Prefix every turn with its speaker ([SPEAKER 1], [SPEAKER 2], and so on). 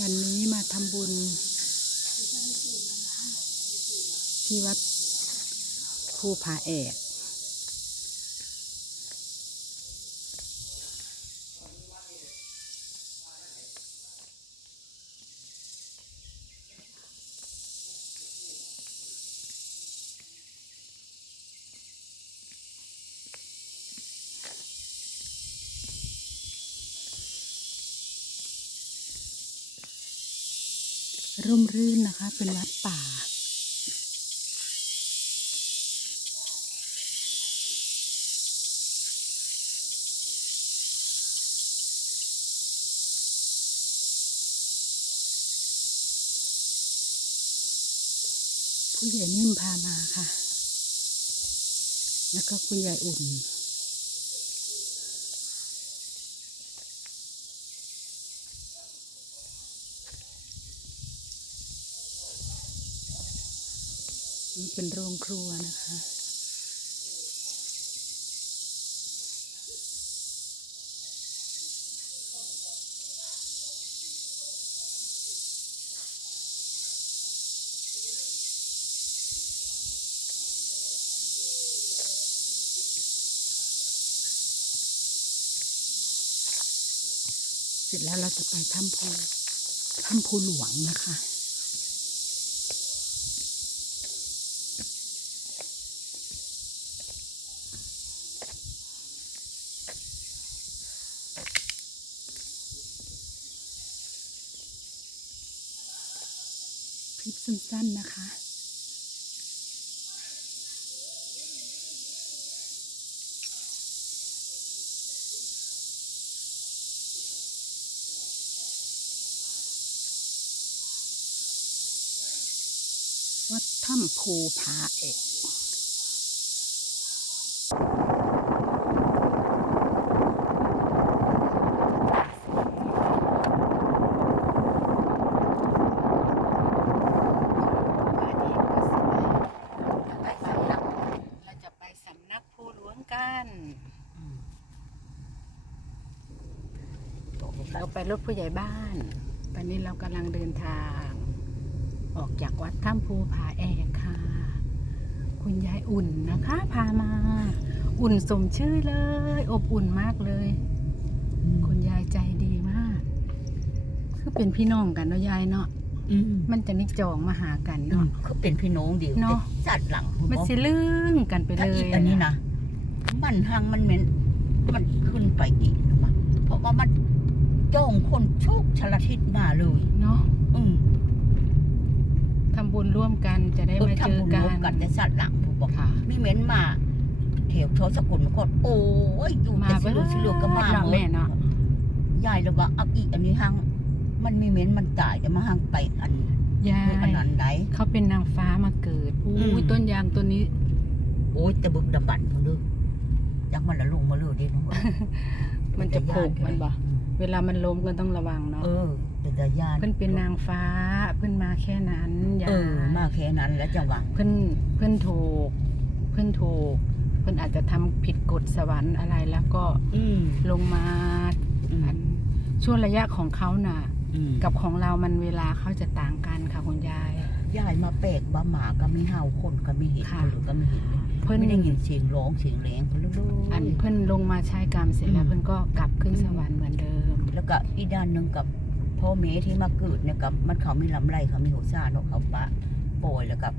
[SPEAKER 1] วันนี้มาทำบุญ ที่วัดภูผาแอก ร่มรื่นนะคะ เป็นวัดป่า ผู้ใหญ่นิ่มพามาค่ะ แล้วก็คุณยายอุ่น เป็นโรงครัวนะคะ เสร็จแล้วเราจะไปถ้ำภูถ้ำภูหลวงนะคะ ลิปสั้นๆนะคะ วัดถ้ำภูผาเอกเราจะไปสำนักภูหลวงกัน เราไปรถผู้ใหญ่บ้าน ตอนนี้เรากำลังเดินทาง ออกจากวัดถ้ำภูผาแอกค่ะ คุณยายอุ่นนะคะ พามา อุ่นสมชื่อเลย อบอุ่นมากเลย คุณยายใจดีมาก คือเป็นพี่น้องกันเนาะยายเนาะ
[SPEAKER 2] อืม
[SPEAKER 1] มันจะนิจองมาหากัน
[SPEAKER 2] เนาะ
[SPEAKER 1] เนาะ
[SPEAKER 2] เขาเป็นพี่น้องเดียว
[SPEAKER 1] เนาะ
[SPEAKER 2] จัดหลัง
[SPEAKER 1] มันสิลื่นกันไปเล
[SPEAKER 2] ถ้ายอีกอันนี้นะมันทางมันเหม็นมันขึ้นไปอีกนะวะเพราะว่ามันจ้องคนโชคชลทิศมาเลย
[SPEAKER 1] เนาะ
[SPEAKER 2] อืม
[SPEAKER 1] ทำบุญร่วมกันจะได้
[SPEAKER 2] เออ
[SPEAKER 1] มาเจ
[SPEAKER 2] ทำ
[SPEAKER 1] อ
[SPEAKER 2] บุญ
[SPEAKER 1] กั
[SPEAKER 2] ร่วม
[SPEAKER 1] น
[SPEAKER 2] กันแต่สัตว์หลังผมบอก
[SPEAKER 1] ค่ะ
[SPEAKER 2] มีเหม็นมาเถียวโทสกุลมันก็โอ้ยอยู่
[SPEAKER 1] มา
[SPEAKER 2] แต่
[SPEAKER 1] เบิ
[SPEAKER 2] สิ
[SPEAKER 1] ด
[SPEAKER 2] ลูกสิลูกก็มา
[SPEAKER 1] เนาะ
[SPEAKER 2] หมด
[SPEAKER 1] แม่เนาะ
[SPEAKER 2] ยายเลยว่าเอาอีกอันนี้หังมันมีเหม็นมันตายแต่มาหังไปอัน
[SPEAKER 1] ยา
[SPEAKER 2] อัน
[SPEAKER 1] ย
[SPEAKER 2] นั้นไหน
[SPEAKER 1] เขาเป็นนางฟ้ามาเกิด
[SPEAKER 2] อื
[SPEAKER 1] อุ้ย
[SPEAKER 2] ม
[SPEAKER 1] ต้นยางต้นนี้
[SPEAKER 2] โอ้ยแต่บึกดำบันพุ่นเด้อจักมันละลงมาเลยเดิน้อง
[SPEAKER 1] มันจะโผล่มันบ่ เวลามันล้มก็ต้องระวังเนาะ
[SPEAKER 2] เออ เป็นตาญาณ
[SPEAKER 1] เพิ่นเป็นนางฟ้า เพิ่นมาแค่นั้นยา
[SPEAKER 2] เออ มาแค่นั้นแล้วจะหวัง
[SPEAKER 1] เพิ่นเพิ่นถูก เพิ่นถูก เพิ่นอาจจะทำผิดกฎสวรรค์อะไรแล้วก็
[SPEAKER 2] อืม
[SPEAKER 1] ลงมา
[SPEAKER 2] อืม
[SPEAKER 1] อันช่วงระยะของเขาน่ะ
[SPEAKER 2] อืม
[SPEAKER 1] กับของเรามันเวลาเขาจะต่างกันค่ะคุณยาย
[SPEAKER 2] ยายมาแปลกบ้าหมาก็มีเห่าคนก็มีเห็น
[SPEAKER 1] ค่ะ
[SPEAKER 2] หรือก็มีเห็น
[SPEAKER 1] เพิ่น
[SPEAKER 2] ไม่ได้ยินเสียงร้องเสียงแรงเพิ่นรู้
[SPEAKER 1] อันเพิ่นลงมาใช้กรรมเสร็จแล้ว
[SPEAKER 2] อืม
[SPEAKER 1] เพิ่นก็กลับขึ้นส
[SPEAKER 2] แล้วก็อีกด้านหนึ่งกับพ่อเมที่มาเกิดเนี่ยกับมันเขามีลำไรเขามีหัวซ่าเนาะเขาปะป่วยแล้วกับ